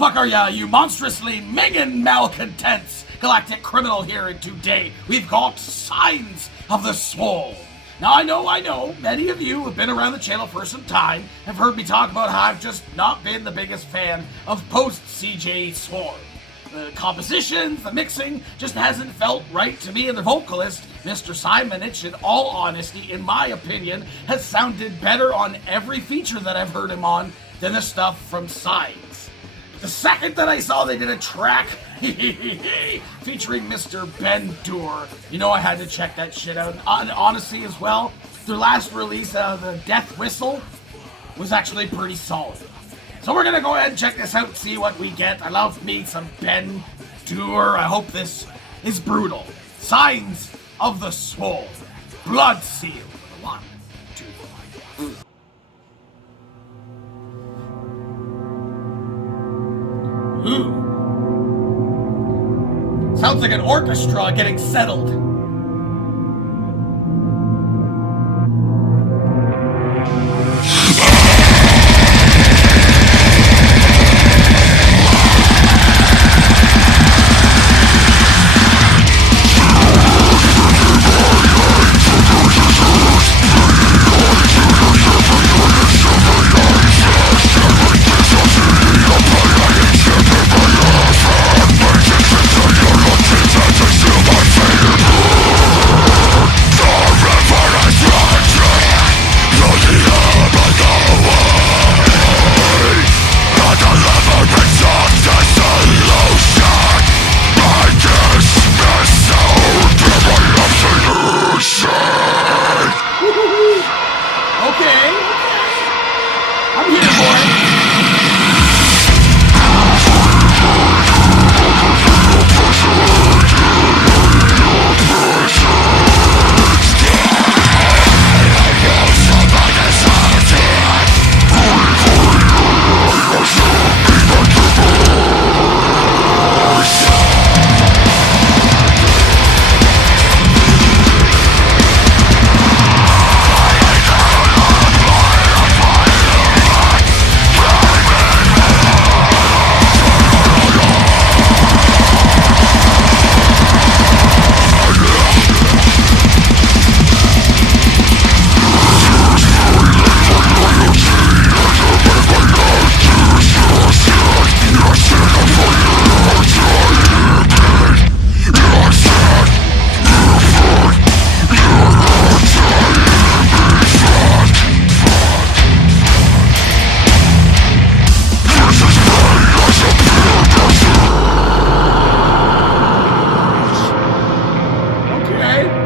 fuck are ya, you monstrously minging malcontents? Galactic criminal here, and today we've got Signs of the Swole. Now I know, many of you have been around the channel for some time, have heard me talk about how I've just not been the biggest fan of post-CJ Swarm. The compositions, the mixing, just hasn't felt right to me, and the vocalist, Mr. Simonich, in all honesty, in my opinion, has sounded better on every feature that I've heard him on than the stuff from Signs. The second that I saw they did a track featuring Mr. Ben Duerr, you know I had to check that shit out. And honestly as well, their last release, the Death Whistle, was actually pretty solid. So we're gonna go ahead and check this out and see what we get. I love me some Ben Duerr. I hope this is brutal. Signs of the Swole. Blood Seal. 1, 2, 3. Ooh. Sounds like an orchestra getting settled.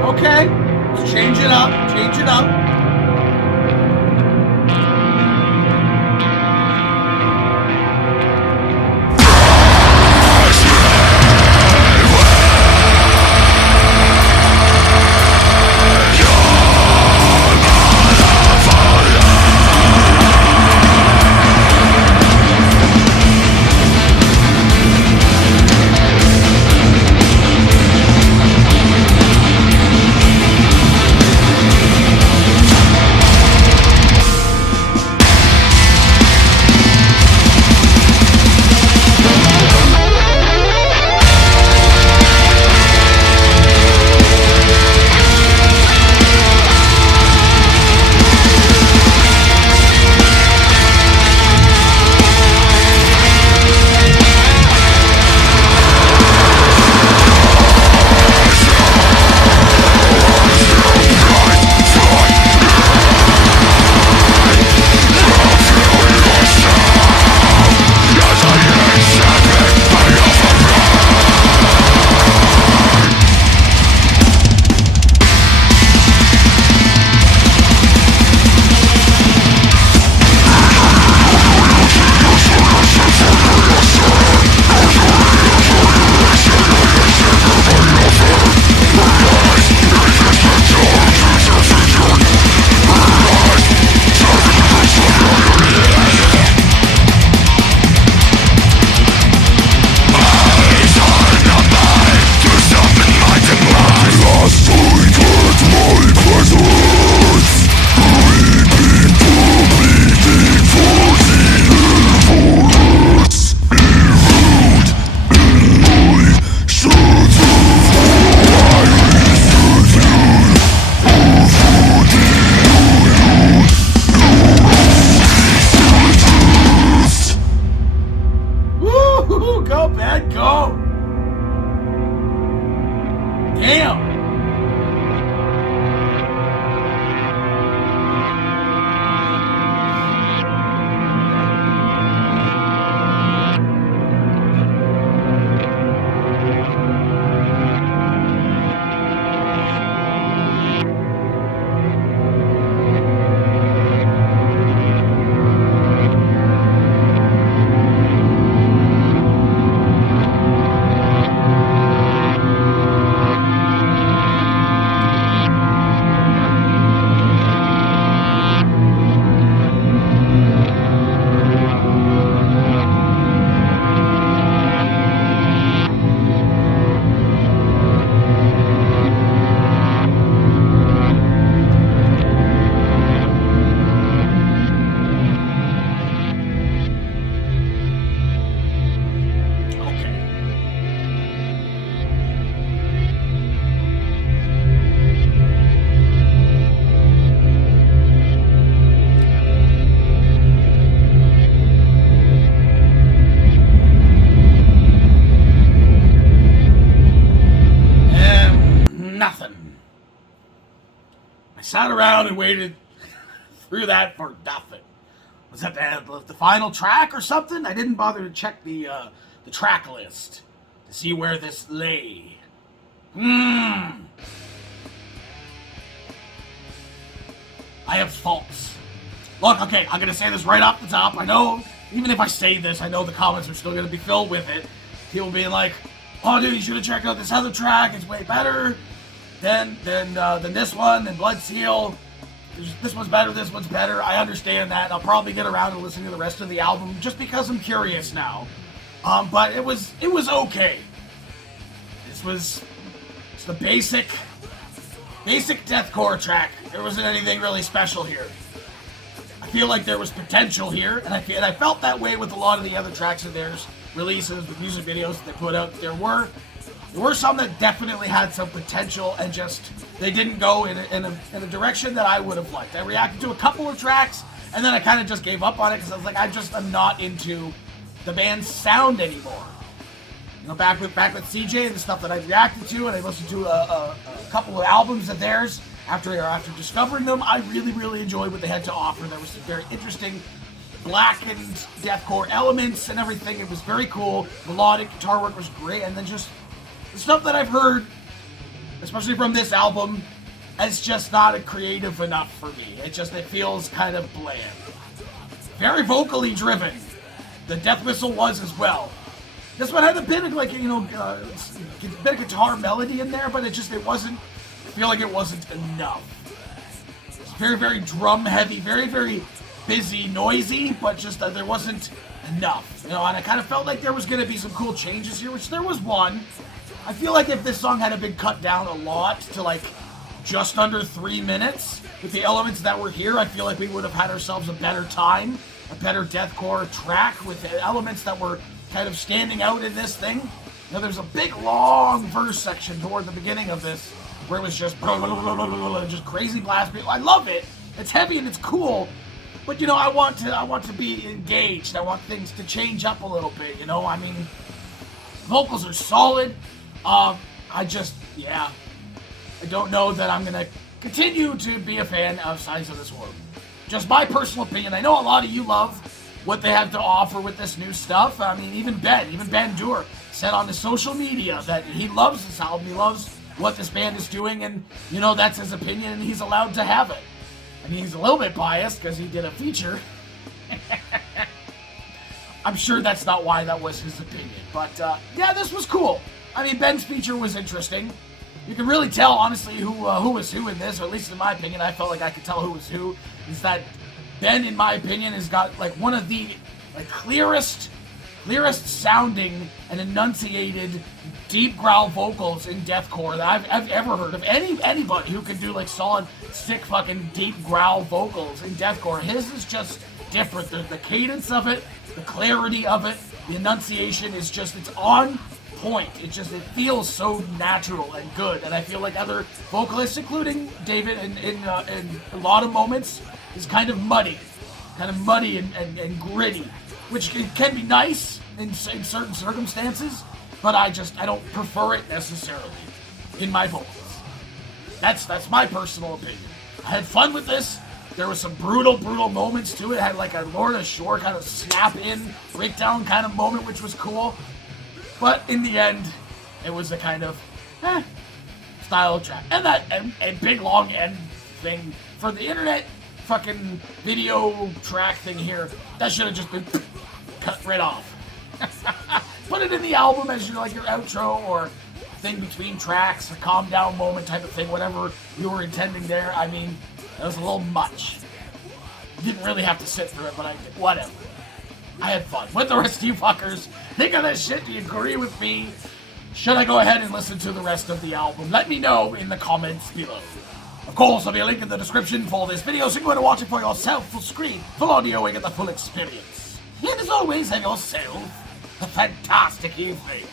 Okay, change it up, change it up. sat around and waited through that for nothing. Was that the final track or something? I didn't bother to check the track list to see where this lay. I have faults. Look, okay, I'm gonna say this right off the top. I know, even if I say this, I know the comments are still gonna be filled with it. People being like, "Oh, dude, you should have checked out this other track. It's way better than this one, than Blood Seal. This one's better. This one's better." I understand that. I'll probably get around to listening to the rest of the album just because I'm curious now. But it was okay. It's the basic deathcore track. There wasn't anything really special here. I feel like there was potential here, and I felt that way with a lot of the other tracks of theirs, releases, with music videos that they put out. There were some that definitely had some potential, and just they didn't go in a direction that I would have liked. I reacted to a couple of tracks, and then I kind of just gave up on it because I was like, I'm not into the band's sound anymore. You know, back with CJ and the stuff that I reacted to, and I listened to a couple of albums of theirs after discovering them. I really enjoyed what they had to offer. There was some very interesting blackened deathcore elements and everything. It was very cool. Melodic guitar work was great, and then just the stuff that I've heard, especially from this album, is just not creative enough for me. It feels kind of bland. Very vocally driven. The Death Whistle was as well. This one had a bit of a bit of guitar melody in there, but it wasn't. I feel like it wasn't enough. It's very drum heavy, very busy, noisy, but just there wasn't enough. You know, and I kind of felt like there was going to be some cool changes here, which there was one. I feel like if this song had been cut down a lot to like just under 3 minutes with the elements that were here, I feel like we would have had ourselves a better time, a better deathcore track with the elements that were kind of standing out in this thing. Now there's a big long verse section toward the beginning of this where it was just crazy blast beat. I love it. It's heavy and it's cool, but you know, I want to be engaged. I want things to change up a little bit. You know, I mean, vocals are solid. I don't know that I'm gonna continue to be a fan of Signs of the Swarm. Just my personal opinion. I know a lot of you love what they have to offer with this new stuff. I mean, even Ben Duerr said on his social media that he loves this album. He loves what this band is doing, and you know, that's his opinion, and he's allowed to have it. I mean, he's a little bit biased because he did a feature. I'm sure that's not why that was his opinion, but yeah, this was cool. I mean, Ben's feature was interesting. You can really tell, honestly, who was who in this, or at least in my opinion, I felt like I could tell who was who. Is that Ben, in my opinion, has got like one of the clearest sounding and enunciated deep growl vocals in deathcore that I've ever heard of anybody who can do like solid, sick fucking deep growl vocals in deathcore. His is just different. The cadence of it, the clarity of it, the enunciation is just, it's on point. It feels so natural and good, and I feel like other vocalists, including David, in a lot of moments, is kind of muddy and gritty, which can be nice in certain circumstances, but I don't prefer it necessarily in my vocals. That's my personal opinion. I had fun with this. There was some brutal moments to it. It had like a Lorna Shore kind of snap in, breakdown kind of moment, which was cool. But in the end, it was a kind of style track. And that big long end thing for the internet fucking video track thing here, that should have just been cut right off. Put it in the album as your outro or thing between tracks, a calm down moment type of thing, whatever you were intending there. I mean, that was a little much. Didn't really have to sit through it, but I did. Whatever. I had fun. What the rest of you fuckers think of this shit? Do you agree with me? Should I go ahead and listen to the rest of the album? Let me know in the comments below. Of course, there'll be a link in the description for this video, so you can go ahead and watch it for yourself, full screen, full audio, and get the full experience. And as always, have yourself a fantastic evening.